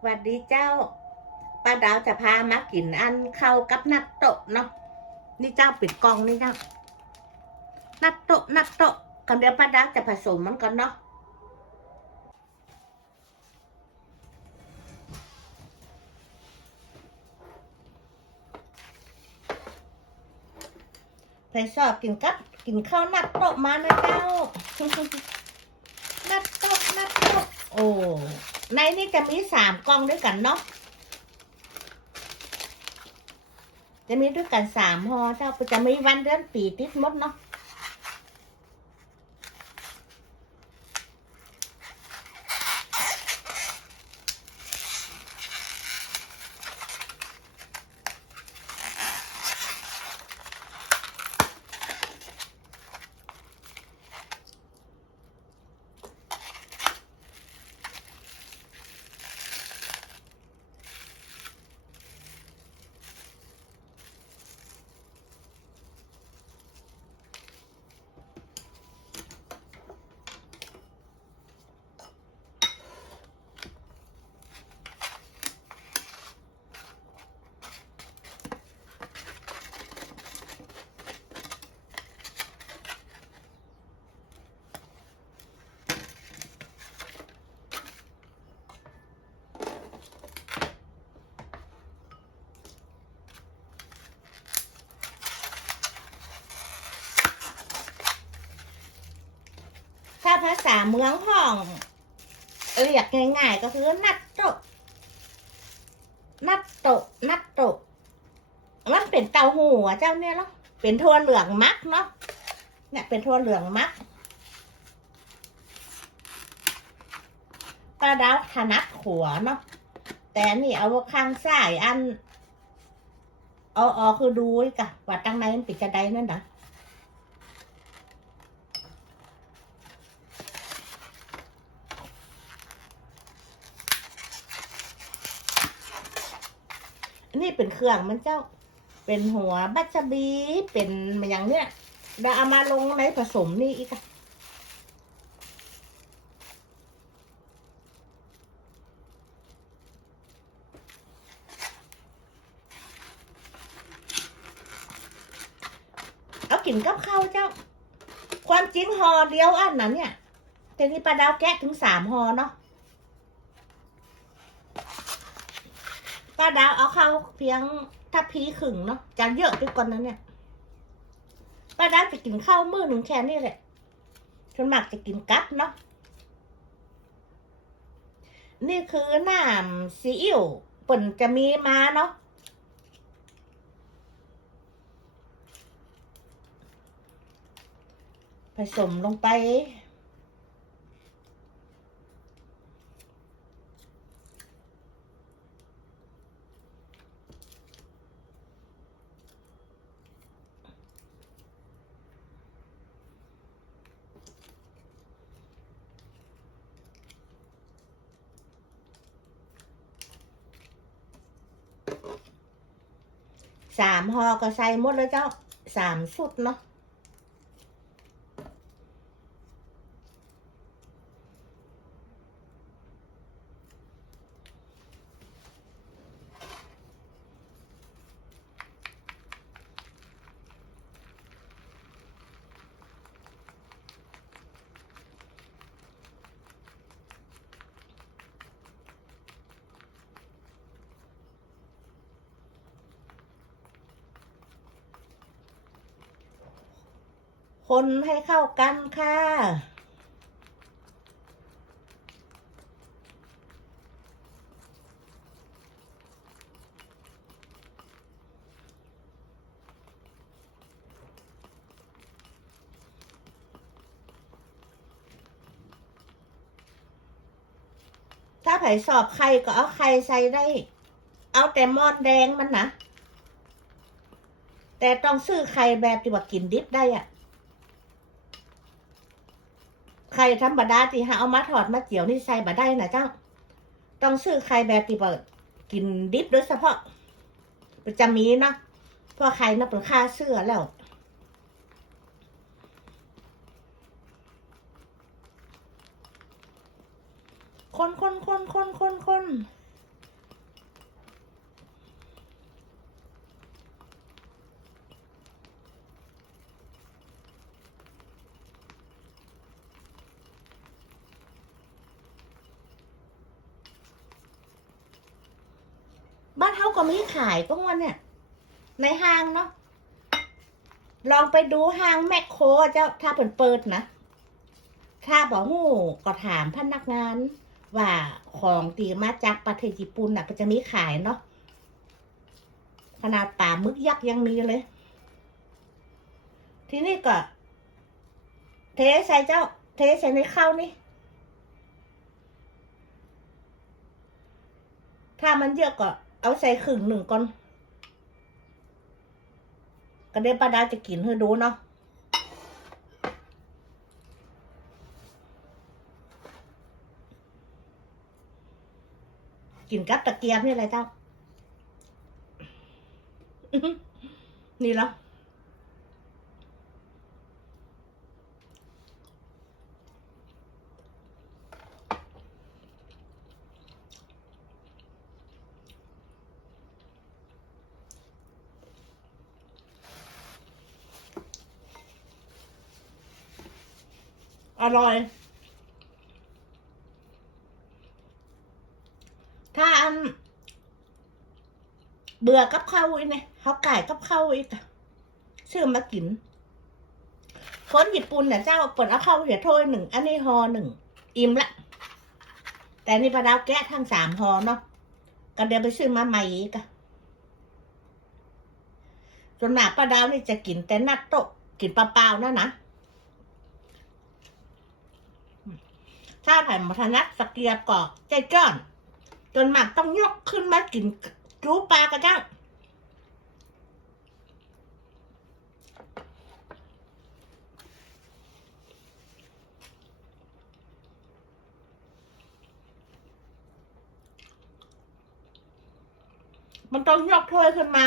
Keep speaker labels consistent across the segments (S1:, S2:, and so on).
S1: สวัสดีเจ้าป้าดาวจะพามากินอันเข้ากับนัตโตะเนาะนี่เจ้าปิดกล่องนี่เจ้านัตโตะนัตโตะกันเดียวป้าดาวจะผสมมันก่อนเนาะใครชอบกินกับกินข้าวนัตโตะมานะเจ้านัตโตะนัตโตะโอ้ ในนี้จะมีสามกล่องด้วยกันเนาะจะมีด้วยกันสามห่อเจ้าจะมีวันเดือนปีติดมดเนาะ ภาษาเมืองห้อง เรียกง่ายๆก็คือนัตโตะนัตโตะนัตโตะมันเป็นเต้าหู้เจ้าเนี่ยเนาะเป็นทั่วเหลืองมักเนาะเนี่ยเป็นทั่วเหลืองมักป้าดาวถนัดขัวเนาะแต่นี่เอาข้างซ้ายอัน เอาออคือดูกะว่าตั้งในมันปิดจะได้นั่นนะ นี่เป็นเครื่องมันเจ้า เป็นหัวบัชบี เป็นอย่างเนี้ยเราเอามาลงในผสมนี่อีกอะเอากลิ่นกับข้าวเจ้า ความจริงหอเดียวอันนั้นเนี่ยแต่นี่ปลาดาวแกะถึงสามหอเนาะ ป้าดาวเอาเข้าเพียงถ้าพีขึงเนาะจะเยอะไปกว่านั้นเนี่ยป้าดาวจะกินข้าวมื้อหนึ่งแค่นี้แหละส่วนมากจะกินกัดเนาะนี่คือน้ำซีอิ๊วป่นจะมีมาเนาะผสมลงไป สามห่อก็ใส่หมดเลยเจ้าสามสุดเนาะ คนให้เข้ากันค่ะ ถ้าไผ่สอบไข่ก็เอาไข่ใส่ได้ เอาแต่มอนแดงมันนะ แต่ต้องซื้อไข่แบบที่ว่ากินดิบได้อะ ไข่ธรรมดาที่หาเอามาถอดมาเจียวนี่ใส่บ่ได้นะเจ้า ต้องซื้อไข่แบบที่เปิดกินดิบโดยเฉพาะประจำมีเนาะเพราะไข่น่ะเป็นค่าเสื้อแล้วคนคนคนคนคนคน บ้านเขาก็มีขายก็วันเนี่ย ในห้างเนาะลองไปดูห้างแมคโครเจ้าถ้าเปิดเปิดนะ ถ้าบอกหูก็ถามพนักงาน ว่าของตีมาจากประเทศญี่ปุ่นน่ะก็จะมีขายเนาะขนาดป่ามึกยักษ์ยังมีเลย ที่นี่ก็ เทใส่เจ้า เทใส่ในข้าวนี่ ถ้ามันเยอะก็ เอาใส่ครึ่งหนึ่งก่อนก็ได้ป้าดาจะกินให้ดูเนาะกินกับตะเกียบนี่อะไรเจ้า นี่แล้ว อร่อย ถ้าอัน เบื่อกับข้าวอีกเนี่ยเขาไก่กับข้าวอีกอะซื้อมากิน คนญี่ปุ่นเนี่ยเจ้าเปิดเอาข้าวเหี่ยถ้วยหนึ่ง อันนี้ห่อหนึ่ง อิ่มละ แต่นี่ปลาดาวแกะทั้งสามห่อเนาะก็เดี๋ยวไปซื้อมาใหม่อีกอะส่วนหนาปลาดาวนี่จะกินแต่นัดโตะกินเปล่าๆนะนะ ถ้าผ่านมาทนัดสกเกียกอกใจจ้อน จนหมักต้องยกขึ้นมากินจูปลากระจ้างมันต้องยกถ้วยขึ้นมา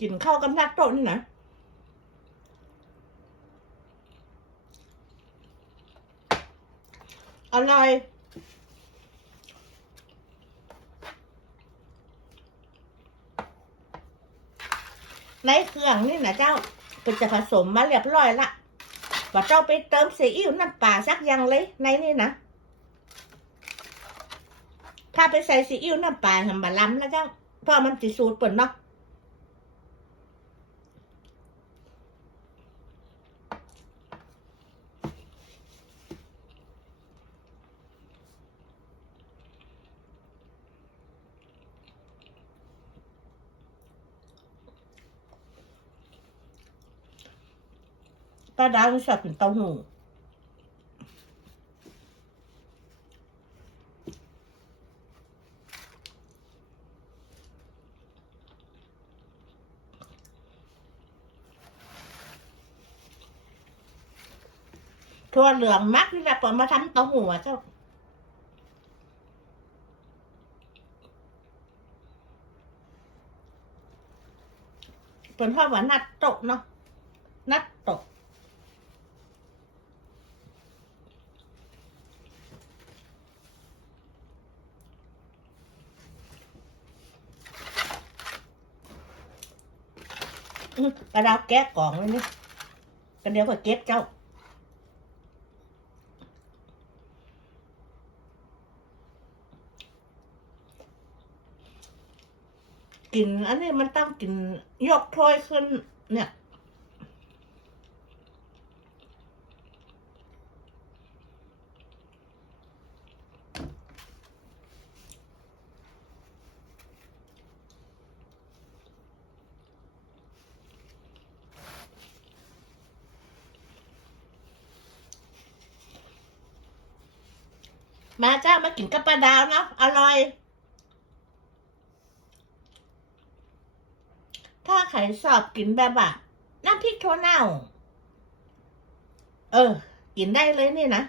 S1: กินข้าวกับนักโต๊ะนี่นะ อร่อย ในเครื่องนี่นะเจ้าเป็นจะผสมมาเรียบร้อยละว่าเจ้าไปเติมซีอิ๊วน้ำปลาสักอย่างเลย ในนี่นะ ถ้าไปใส่ซีอิ๊วน้ำปลาทำบะล้ำนะเจ้าเพราะมันจิสูตรเปิดเนาะ ป้าดาวชอบกินเต้าหู้ทั่วเหลืองมักนี่แหละเปิดมาทำเต้าหู้อะเจ้าเป็นพราะว่านัดโตะเนาะ นัดโตะ อื้อ กระดาษแก้กล่องเลยนี่กันเดียวก็เก็บเจ้า กินอันนี้มันต้องกินยกถ้วยขึ้นเนี่ย มาเจ้ามากินกับปลาดาวเนาะอร่อย ถ้าใครชอบกินแบบอะน้ำพริกถั่วเน่า เออ กินได้เลยนี่นะ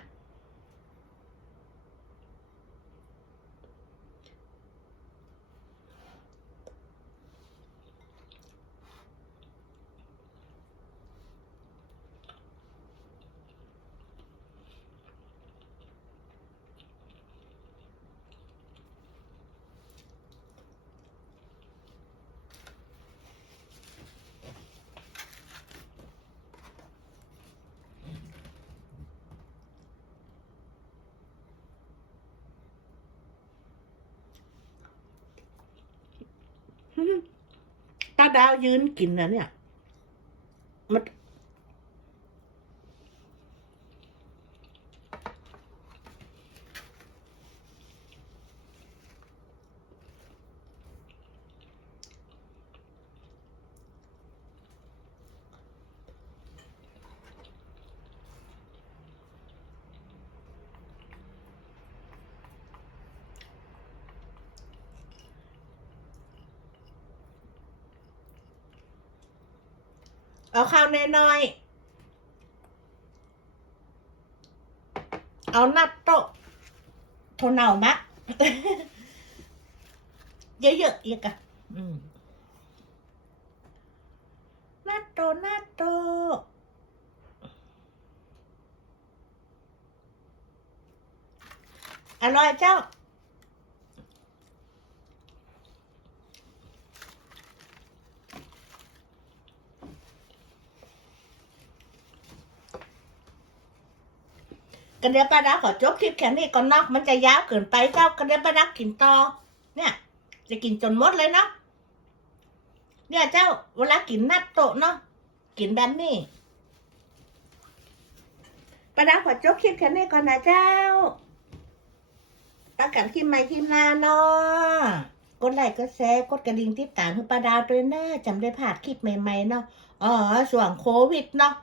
S1: อ ดาวยืนกินนะเนี่ย มัน เอาข้าวน้อยๆเอานัดโตะโทนเอามะ เยอะๆอีกอะอืมนัดโตะนัดโตะอร่อยเจ้า กันเดียวป้าดาขอจบคลิปแค่นี้ก่อนเนาะมันจะยาวเกินไปเจ้ากันเดียวป้าดากินต่อเนี่ย จะกินจนหมดเลยเนาะเนี่ยเจ้าเวลากินนัดโตะเนาะกินแบบนี้ป้าดาขอจบคลิปแค่นี้ก่อนนะเจ้าตั้งกันคลิปใหม่คลิปหน้าเนาะกดไลค์กดแชร์กดกระดิ่งติดตามให้ป้าดาวด้วยนะจำได้พลาดคลิปใหม่ๆเนาะอ๋อส่วนโควิดเนาะ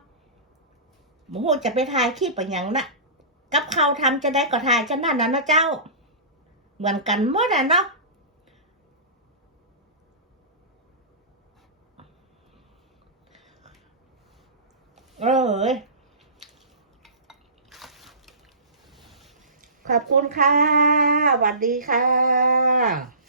S1: หมูจะไปถ่ายคลิปอะไรอย่างน่ะ กับเขาวทำจะได้ก็ถ่ายจะนั่นนะนะเจ้า เหมือนกันหมดอะเนาะเอ้ยขอบคุณค่ะสวัสดีค่ะ